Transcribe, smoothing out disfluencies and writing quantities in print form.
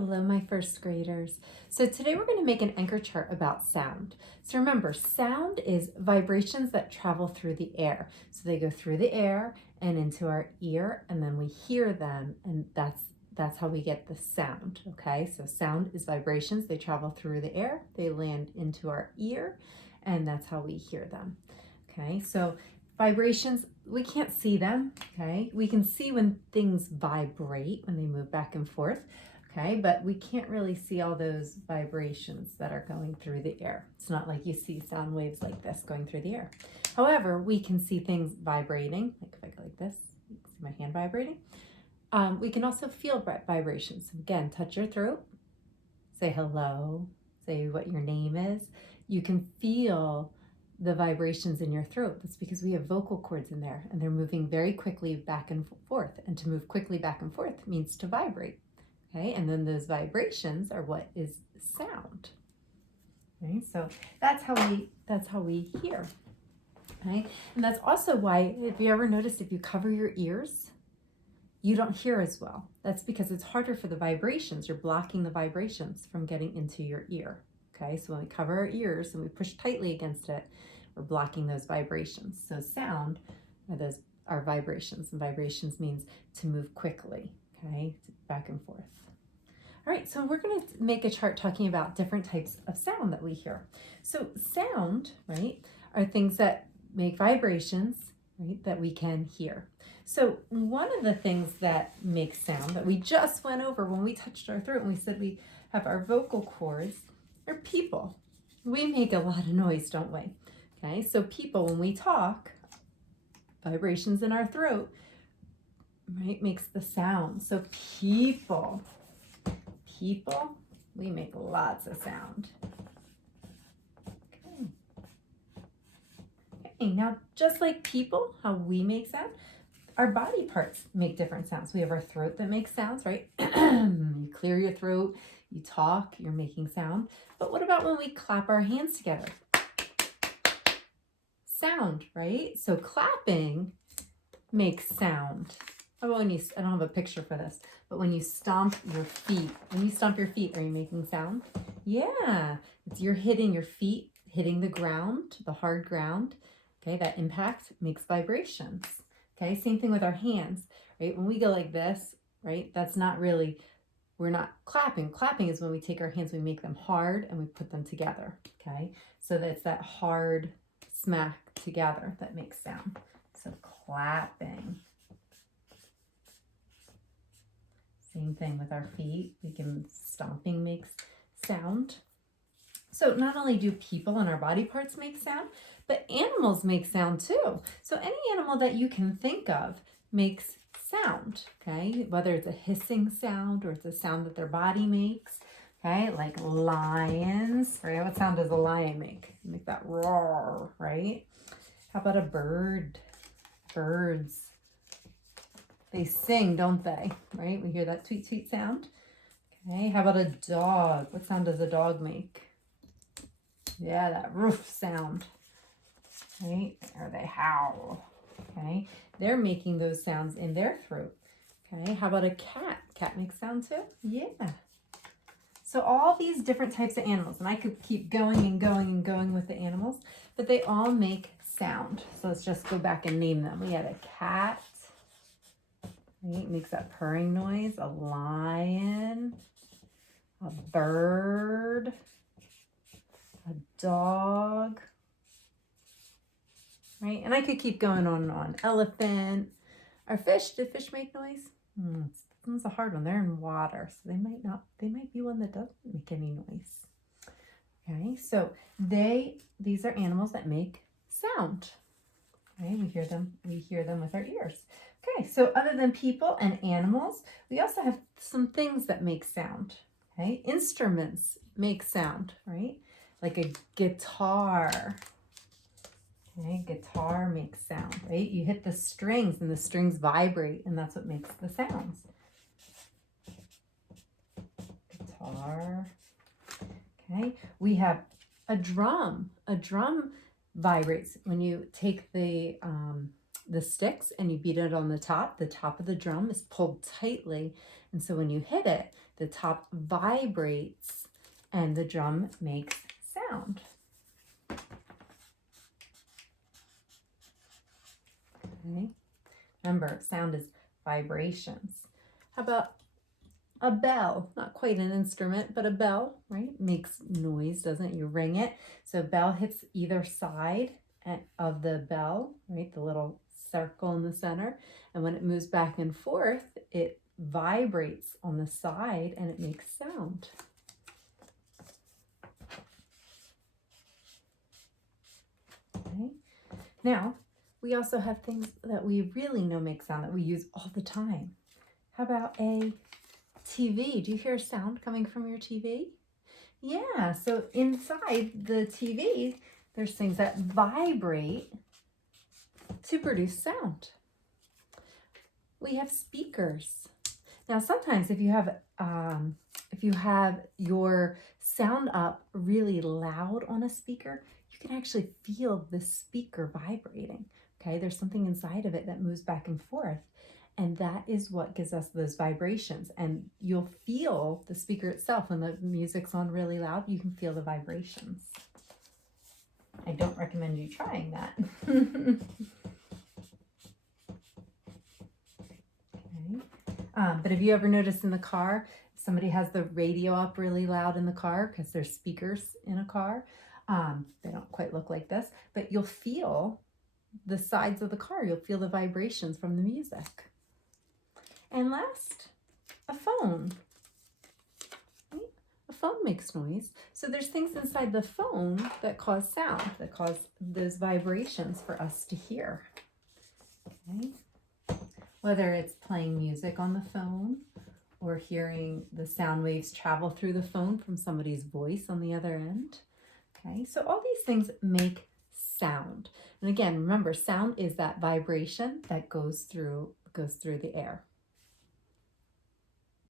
Hello, my first graders. So today we're going to make an anchor chart about sound. So remember, sound is vibrations that travel through the air. So they go through the air and into our ear, and then we hear them, and that's how we get the sound, okay? So sound is vibrations. They travel through the air, they land into our ear, and that's how we hear them, okay? So vibrations, we can't see them, okay? We can see when things vibrate, when they move back and forth, okay? But we can't really see all those vibrations that are going through the air. It's not like you see sound waves like this going through the air. However, we can see things vibrating, like if I go like this, you can see my hand vibrating. We can also feel vibrations. Again, touch your throat, say hello, say what your name is. You can feel the vibrations in your throat. That's because we have vocal cords in there and they're moving very quickly back and forth. And to move quickly back and forth means to vibrate. Okay, and then those vibrations are what is sound. Okay, so that's how we hear. Okay, and that's also why, if you ever noticed, if you cover your ears, you don't hear as well. That's because it's harder for the vibrations. You're blocking the vibrations from getting into your ear. Okay, so when we cover our ears and we push tightly against it, we're blocking those vibrations. So sound are vibrations, and vibrations means to move quickly, okay, back and forth. All right, so we're going to make a chart talking about different types of sound that we hear. So sound, right, are things that make vibrations, right, that we can hear. So one of the things that makes sound that we just went over when we touched our throat and we said we have our vocal cords are people. We make a lot of noise, don't we? Okay, so people, when we talk, vibrations in our throat, right, makes the sound. So people, we make lots of sound. Okay, now just like people, how we make sound, our body parts make different sounds. We have our throat that makes sounds, right? You clear your throat, you talk, you're making sound. But what about when we clap our hands together? Sound, right? So clapping makes sound. I don't have a picture for this, but when you stomp your feet, are you making sound? Yeah, you're hitting your feet, hitting the ground, the hard ground. Okay, that impact makes vibrations. Okay, same thing with our hands, right? When we go like this, right, that's not really, we're not clapping. Clapping is when we take our hands, we make them hard and we put them together, okay? So that's that hard smack together that makes sound. So clapping. Same thing with our feet. Stomping makes sound. So not only do people and our body parts make sound, but animals make sound too. So any animal that you can think of makes sound, okay? Whether it's a hissing sound or it's a sound that their body makes, okay? Like lions, right? What sound does a lion make? Make that roar, right? How about a bird? Birds. They sing, don't they? Right? We hear that tweet, tweet sound. Okay, how about a dog? What sound does a dog make? Yeah, that roof sound. Right? Or they howl. Okay, they're making those sounds in their throat. Okay, how about a cat? Cat makes sound too? Yeah. So all these different types of animals, and I could keep going and going and going with the animals, but they all make sound. So let's just go back and name them. We had a cat. Right, makes that purring noise. A lion, a bird, a dog, right? And I could keep going on and on. Elephant. Our fish, did fish make noise? It's a hard one. They're in water, so they might be one that doesn't make any noise. Okay, so these are animals that make sound. Okay, we hear them with our ears. Okay, so other than people and animals, we also have some things that make sound. Okay, instruments make sound, right? Like a guitar. Okay, guitar makes sound, right? You hit the strings and the strings vibrate, and that's what makes the sounds. Guitar. Okay, we have a drum. A drum vibrates when you take the the sticks and you beat it on the top of the drum is pulled tightly. And so when you hit it, the top vibrates and the drum makes sound. Okay. Remember, sound is vibrations. How about a bell? Not quite an instrument, but a bell, right? Makes noise, doesn't it? You ring it. So a bell hits either side of the bell, right? The little circle in the center. And when it moves back and forth, it vibrates on the side and it makes sound. Okay. Now, we also have things that we really know make sound that we use all the time. How about a TV? Do you hear sound coming from your TV? Yeah, so inside the TV, there's things that vibrate to produce sound. We have speakers. Now, sometimes if you have your sound up really loud on a speaker, you can actually feel the speaker vibrating. Okay, there's something inside of it that moves back and forth. And that is what gives us those vibrations. And you'll feel the speaker itself when the music's on really loud, you can feel the vibrations. I don't recommend you trying that. Okay. But have you ever noticed in the car, somebody has the radio up really loud in the car because there's speakers in a car? They don't quite look like this, but you'll feel the sides of the car. You'll feel the vibrations from the music. And last, a phone. Right? A phone makes noise. So there's things inside the phone that cause sound, that cause those vibrations for us to hear. Okay? Whether it's playing music on the phone or hearing the sound waves travel through the phone from somebody's voice on the other end. Okay, so all these things make sound. And again, remember, sound is that vibration that goes through the air.